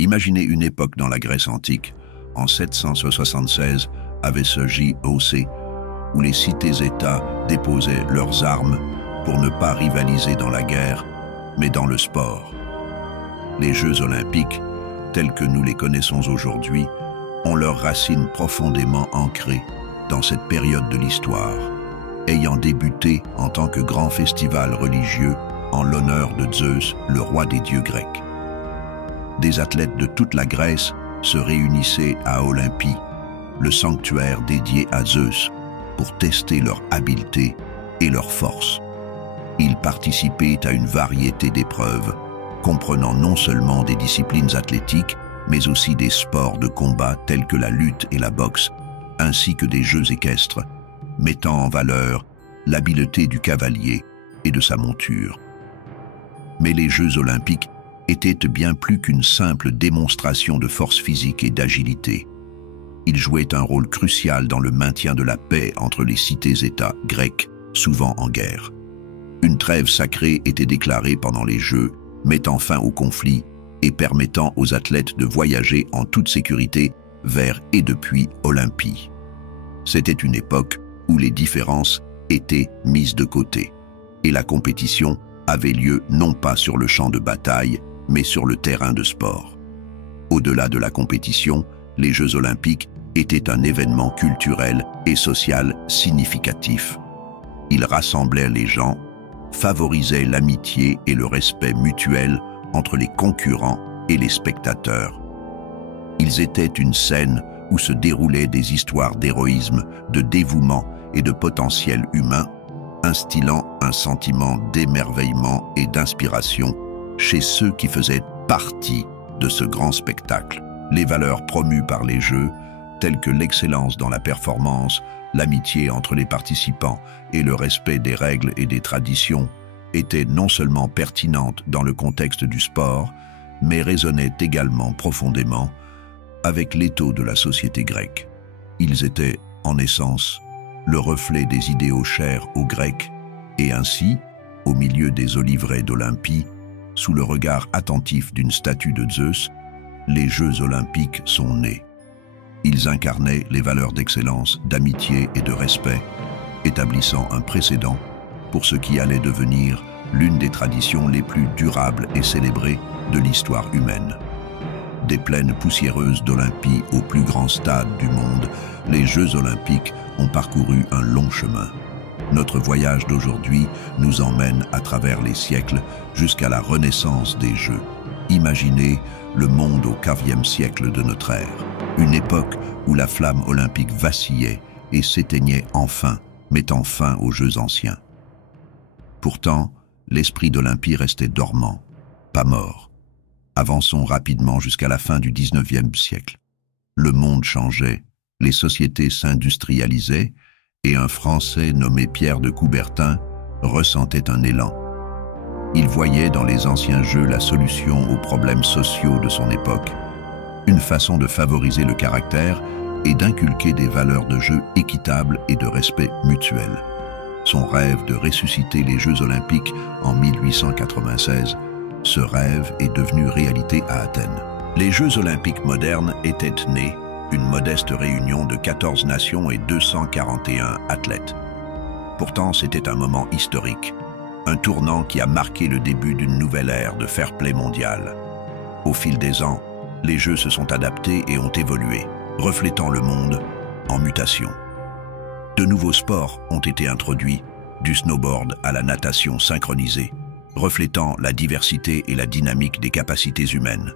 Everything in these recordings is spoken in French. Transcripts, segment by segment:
Imaginez une époque dans la Grèce antique, en 776, avec ce JOC, où les cités-États déposaient leurs armes pour ne pas rivaliser dans la guerre, mais dans le sport. Les Jeux olympiques, tels que nous les connaissons aujourd'hui, ont leurs racines profondément ancrées dans cette période de l'histoire, ayant débuté en tant que grand festival religieux en l'honneur de Zeus, le roi des dieux grecs. Des athlètes de toute la Grèce se réunissaient à Olympie, le sanctuaire dédié à Zeus, pour tester leur habileté et leur force. Ils participaient à une variété d'épreuves, comprenant non seulement des disciplines athlétiques, mais aussi des sports de combat tels que la lutte et la boxe, ainsi que des jeux équestres, mettant en valeur l'habileté du cavalier et de sa monture. Mais les Jeux olympiques étaient bien plus qu'une simple démonstration de force physique et d'agilité. Ils jouaient un rôle crucial dans le maintien de la paix entre les cités-États grecques, souvent en guerre. Une trêve sacrée était déclarée pendant les Jeux, mettant fin au conflit et permettant aux athlètes de voyager en toute sécurité vers et depuis Olympie. C'était une époque où les différences étaient mises de côté et la compétition avait lieu non pas sur le champ de bataille, mais sur le terrain de sport. Au-delà de la compétition, les Jeux olympiques étaient un événement culturel et social significatif. Ils rassemblaient les gens, favorisaient l'amitié et le respect mutuel entre les concurrents et les spectateurs. Ils étaient une scène où se déroulaient des histoires d'héroïsme, de dévouement et de potentiel humain, instillant un sentiment d'émerveillement et d'inspiration chez ceux qui faisaient partie de ce grand spectacle. Les valeurs promues par les Jeux, telles que l'excellence dans la performance, l'amitié entre les participants et le respect des règles et des traditions, étaient non seulement pertinentes dans le contexte du sport, mais résonnaient également profondément avec l'étau de la société grecque. Ils étaient, en essence, le reflet des idéaux chers aux Grecs, et ainsi, au milieu des oliveraies d'Olympie, sous le regard attentif d'une statue de Zeus, les Jeux olympiques sont nés. Ils incarnaient les valeurs d'excellence, d'amitié et de respect, établissant un précédent pour ce qui allait devenir l'une des traditions les plus durables et célébrées de l'histoire humaine. Des plaines poussiéreuses d'Olympie au plus grand stade du monde, les Jeux olympiques ont parcouru un long chemin. Notre voyage d'aujourd'hui nous emmène à travers les siècles jusqu'à la renaissance des Jeux. Imaginez le monde au IVe siècle de notre ère, une époque où la flamme olympique vacillait et s'éteignait enfin, mettant fin aux Jeux anciens. Pourtant, l'esprit d'Olympie restait dormant, pas mort. Avançons rapidement jusqu'à la fin du XIXe siècle. Le monde changeait, les sociétés s'industrialisaient et un Français nommé Pierre de Coubertin ressentait un élan. Il voyait dans les anciens Jeux la solution aux problèmes sociaux de son époque, une façon de favoriser le caractère et d'inculquer des valeurs de jeu équitables et de respect mutuel. Son rêve de ressusciter les Jeux olympiques en 1896, ce rêve est devenu réalité à Athènes. Les Jeux olympiques modernes étaient nés, une modeste réunion de 14 nations et 241 athlètes. Pourtant, c'était un moment historique, un tournant qui a marqué le début d'une nouvelle ère de fair-play mondial. Au fil des ans, les Jeux se sont adaptés et ont évolué, reflétant le monde en mutation. De nouveaux sports ont été introduits, du snowboard à la natation synchronisée, reflétant la diversité et la dynamique des capacités humaines.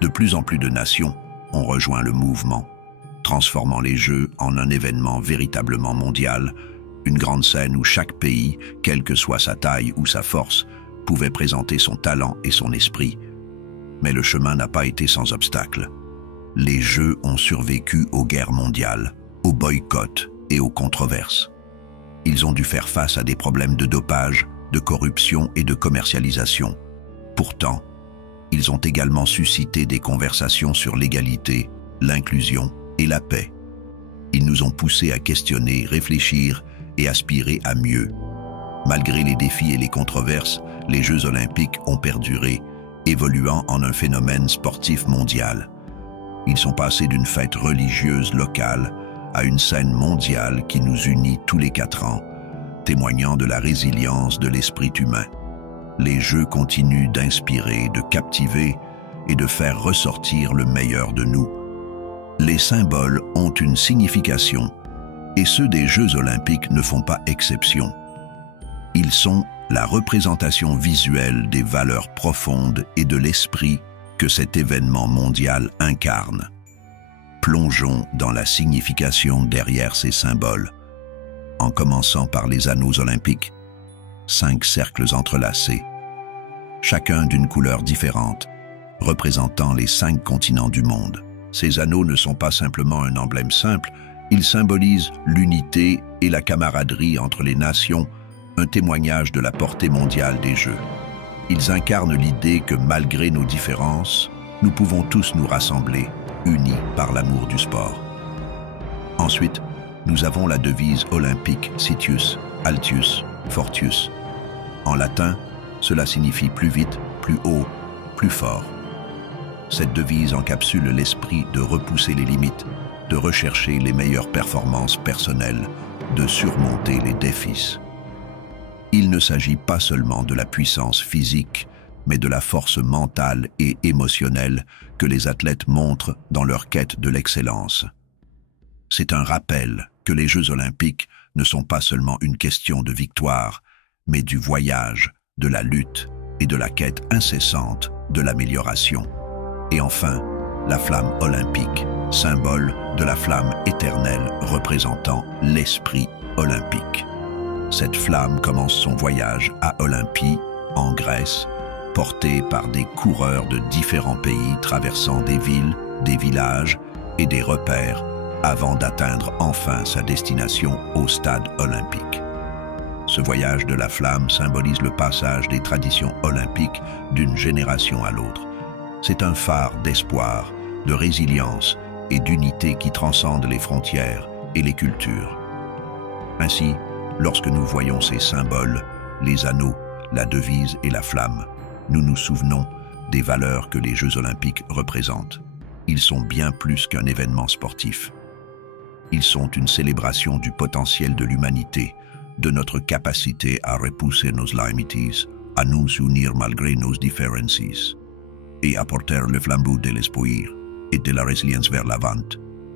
De plus en plus de nations ont rejoint le mouvement, transformant les Jeux en un événement véritablement mondial, une grande scène où chaque pays, quelle que soit sa taille ou sa force, pouvait présenter son talent et son esprit. Mais le chemin n'a pas été sans obstacles. Les Jeux ont survécu aux guerres mondiales, aux boycotts et aux controverses. Ils ont dû faire face à des problèmes de dopage, de corruption et de commercialisation. Pourtant, ils ont également suscité des conversations sur l'égalité, l'inclusion et la paix. Ils nous ont poussés à questionner, réfléchir et aspirer à mieux. Malgré les défis et les controverses, les Jeux olympiques ont perduré évoluant en un phénomène sportif mondial. Ils sont passés d'une fête religieuse locale à une scène mondiale qui nous unit tous les 4 ans, témoignant de la résilience de l'esprit humain. Les Jeux continuent d'inspirer, de captiver et de faire ressortir le meilleur de nous. Les symboles ont une signification, et ceux des Jeux olympiques ne font pas exception. Ils sont la représentation visuelle des valeurs profondes et de l'esprit que cet événement mondial incarne. Plongeons dans la signification derrière ces symboles, en commençant par les anneaux olympiques, 5 cercles entrelacés, chacun d'une couleur différente, représentant les 5 continents du monde. Ces anneaux ne sont pas simplement un emblème simple, ils symbolisent l'unité et la camaraderie entre les nations, un témoignage de la portée mondiale des Jeux. Ils incarnent l'idée que malgré nos différences, nous pouvons tous nous rassembler, unis par l'amour du sport. Ensuite, nous avons la devise olympique Citius, Altius, Fortius. En latin, cela signifie plus vite, plus haut, plus fort. Cette devise encapsule l'esprit de repousser les limites, de rechercher les meilleures performances personnelles, de surmonter les défis. Il ne s'agit pas seulement de la puissance physique, mais de la force mentale et émotionnelle que les athlètes montrent dans leur quête de l'excellence. C'est un rappel que les Jeux olympiques ne sont pas seulement une question de victoire, mais du voyage, de la lutte et de la quête incessante de l'amélioration. Et enfin, la flamme olympique, symbole de la flamme éternelle représentant l'esprit olympique. Cette flamme commence son voyage à Olympie, en Grèce, portée par des coureurs de différents pays traversant des villes, des villages et des repères avant d'atteindre enfin sa destination au stade olympique. Ce voyage de la flamme symbolise le passage des traditions olympiques d'une génération à l'autre. C'est un phare d'espoir, de résilience et d'unité qui transcende les frontières et les cultures. Ainsi, lorsque nous voyons ces symboles, les anneaux, la devise et la flamme, nous nous souvenons des valeurs que les Jeux olympiques représentent. Ils sont bien plus qu'un événement sportif. Ils sont une célébration du potentiel de l'humanité, de notre capacité à repousser nos limites, à nous unir malgré nos différences, et à porter le flambeau de l'espoir et de la résilience vers l'avant.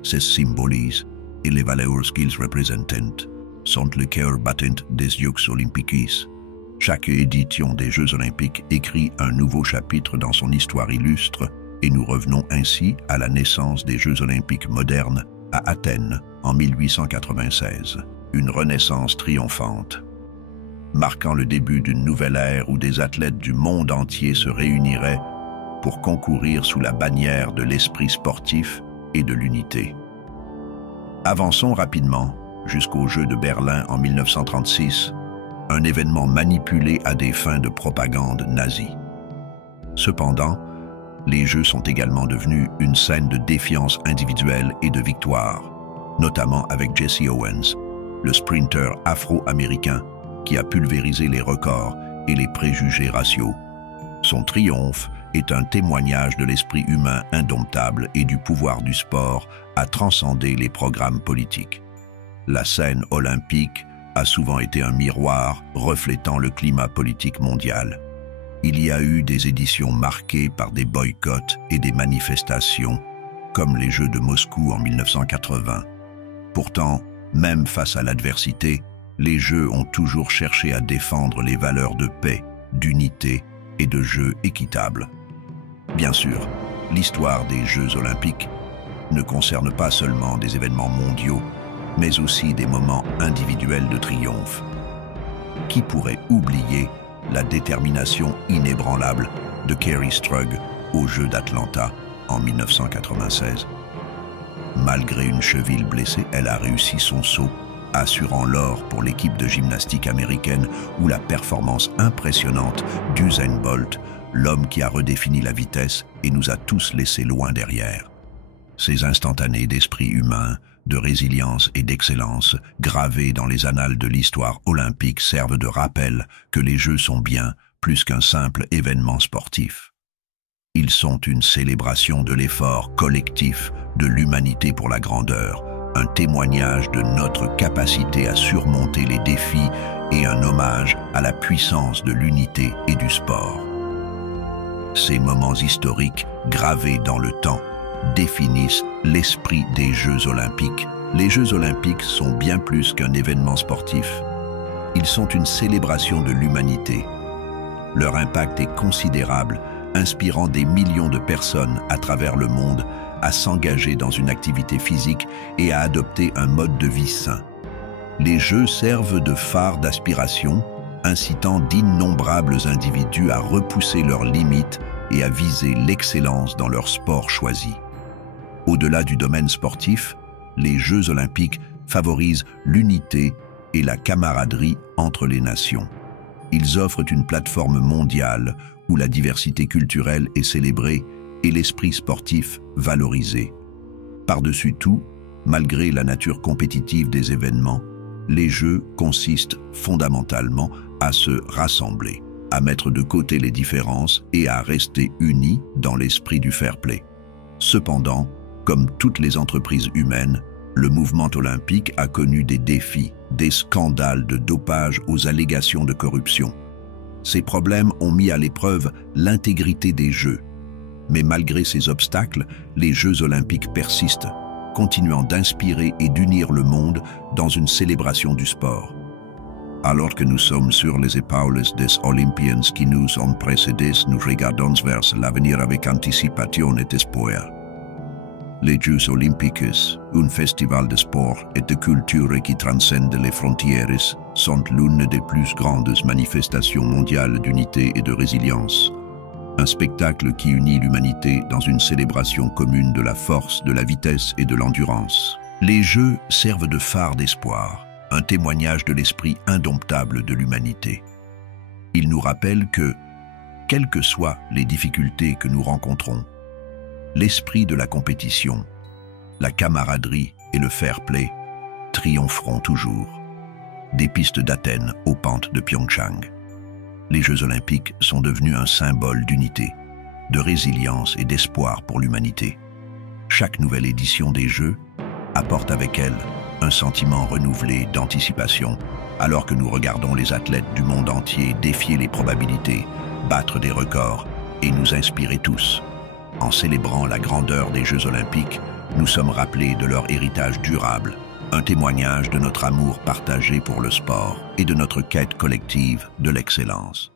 Ces symboles et les valeurs qu'ils représentent sont le cœur battant des Jeux olympiques. Chaque édition des Jeux olympiques écrit un nouveau chapitre dans son histoire illustre et nous revenons ainsi à la naissance des Jeux olympiques modernes à Athènes en 1896, une renaissance triomphante, marquant le début d'une nouvelle ère où des athlètes du monde entier se réuniraient pour concourir sous la bannière de l'esprit sportif et de l'unité. Avançons rapidement jusqu'aux Jeux de Berlin en 1936, un événement manipulé à des fins de propagande nazie. Cependant, les Jeux sont également devenus une scène de défiance individuelle et de victoire, notamment avec Jesse Owens, le sprinter afro-américain qui a pulvérisé les records et les préjugés raciaux. Son triomphe est un témoignage de l'esprit humain indomptable et du pouvoir du sport à transcender les programmes politiques. La scène olympique a souvent été un miroir reflétant le climat politique mondial. Il y a eu des éditions marquées par des boycotts et des manifestations, comme les Jeux de Moscou en 1980. Pourtant, même face à l'adversité, les Jeux ont toujours cherché à défendre les valeurs de paix, d'unité et de jeux équitables. Bien sûr, l'histoire des Jeux olympiques ne concerne pas seulement des événements mondiaux, mais aussi des moments individuels de triomphe. Qui pourrait oublier la détermination inébranlable de Kerri Strug aux Jeux d'Atlanta en 1996? Malgré une cheville blessée, elle a réussi son saut, assurant l'or pour l'équipe de gymnastique américaine ou la performance impressionnante d'Usain Bolt, l'homme qui a redéfini la vitesse et nous a tous laissés loin derrière. Ces instantanés d'esprit humain, de résilience et d'excellence, gravés dans les annales de l'histoire olympique, servent de rappel que les Jeux sont bien plus qu'un simple événement sportif. Ils sont une célébration de l'effort collectif de l'humanité pour la grandeur, un témoignage de notre capacité à surmonter les défis et un hommage à la puissance de l'unité et du sport. Ces moments historiques, gravés dans le temps, définissent l'esprit des Jeux olympiques. Les Jeux olympiques sont bien plus qu'un événement sportif. Ils sont une célébration de l'humanité. Leur impact est considérable, inspirant des millions de personnes à travers le monde à s'engager dans une activité physique et à adopter un mode de vie sain. Les Jeux servent de phare d'aspiration, incitant d'innombrables individus à repousser leurs limites et à viser l'excellence dans leur sport choisi. Au-delà du domaine sportif, les Jeux olympiques favorisent l'unité et la camaraderie entre les nations. Ils offrent une plateforme mondiale où la diversité culturelle est célébrée et l'esprit sportif valorisé. Par-dessus tout, malgré la nature compétitive des événements, les Jeux consistent fondamentalement à se rassembler, à mettre de côté les différences et à rester unis dans l'esprit du fair-play. Cependant, comme toutes les entreprises humaines, le mouvement olympique a connu des défis, des scandales de dopage aux allégations de corruption. Ces problèmes ont mis à l'épreuve l'intégrité des Jeux. Mais malgré ces obstacles, les Jeux olympiques persistent, continuant d'inspirer et d'unir le monde dans une célébration du sport. Alors que nous sommes sur les épaules des Olympiens qui nous ont précédés, nous regardons vers l'avenir avec anticipation et espoir. Les Jeux olympiques, un festival de sport et de culture qui transcende les frontières, sont l'une des plus grandes manifestations mondiales d'unité et de résilience. Un spectacle qui unit l'humanité dans une célébration commune de la force, de la vitesse et de l'endurance. Les Jeux servent de phare d'espoir, un témoignage de l'esprit indomptable de l'humanité. Ils nous rappellent que, quelles que soient les difficultés que nous rencontrons, l'esprit de la compétition, la camaraderie et le fair-play triompheront toujours. Des pistes d'Athènes aux pentes de Pyeongchang. Les Jeux olympiques sont devenus un symbole d'unité, de résilience et d'espoir pour l'humanité. Chaque nouvelle édition des Jeux apporte avec elle un sentiment renouvelé d'anticipation, alors que nous regardons les athlètes du monde entier défier les probabilités, battre des records et nous inspirer tous. En célébrant la grandeur des Jeux olympiques, nous sommes rappelés de leur héritage durable, un témoignage de notre amour partagé pour le sport et de notre quête collective de l'excellence.